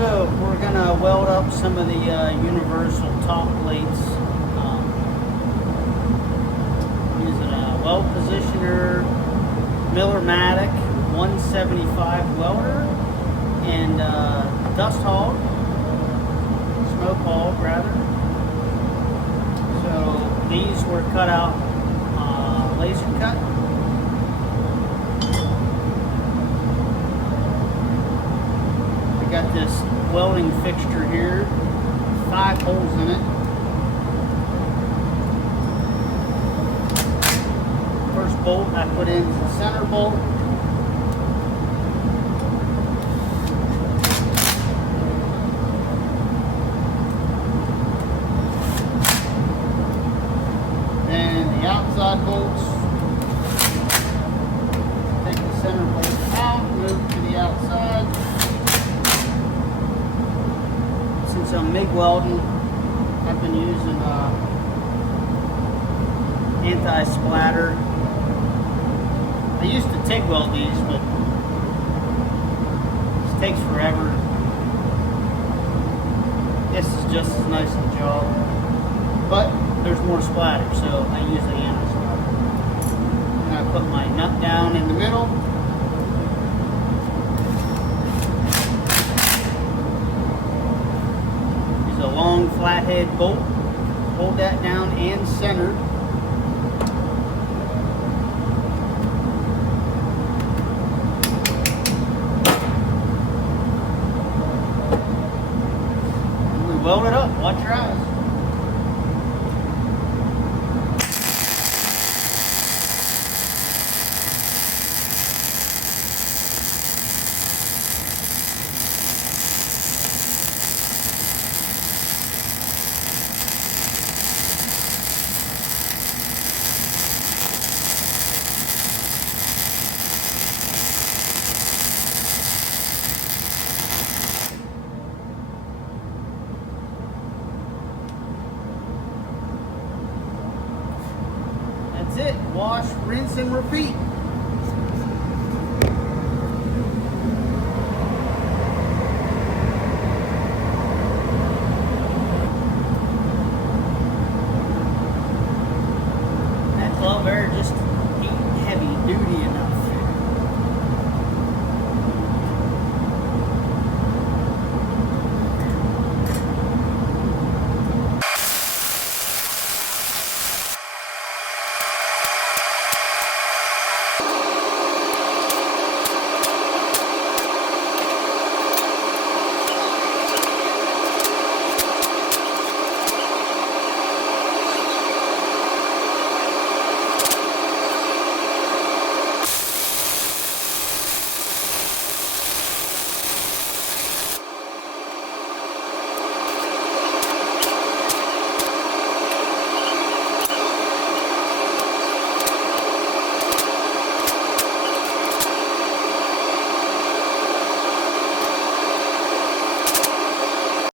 So we're gonna weld up some of the universal top plates using a weld positioner, millermatic 175 welder, and dust hog, smoke hog rather. So these were cut out laser cut. Got this welding fixture here, 5 holes in it. First bolt I put in is the center bolt. Then the outside bolts. Take the center bolt out, move to the outside. Since I'm MIG welding, I've been using anti-splatter. I used to TIG weld these, but this takes forever. This is just as nice a job, but there's more splatter, so I use the anti-splatter. And I put my nut down in the middle. A long flathead bolt. Hold that down and centered. And we weld it up. Watch your eyes. That's it. Wash, rinse, and repeat.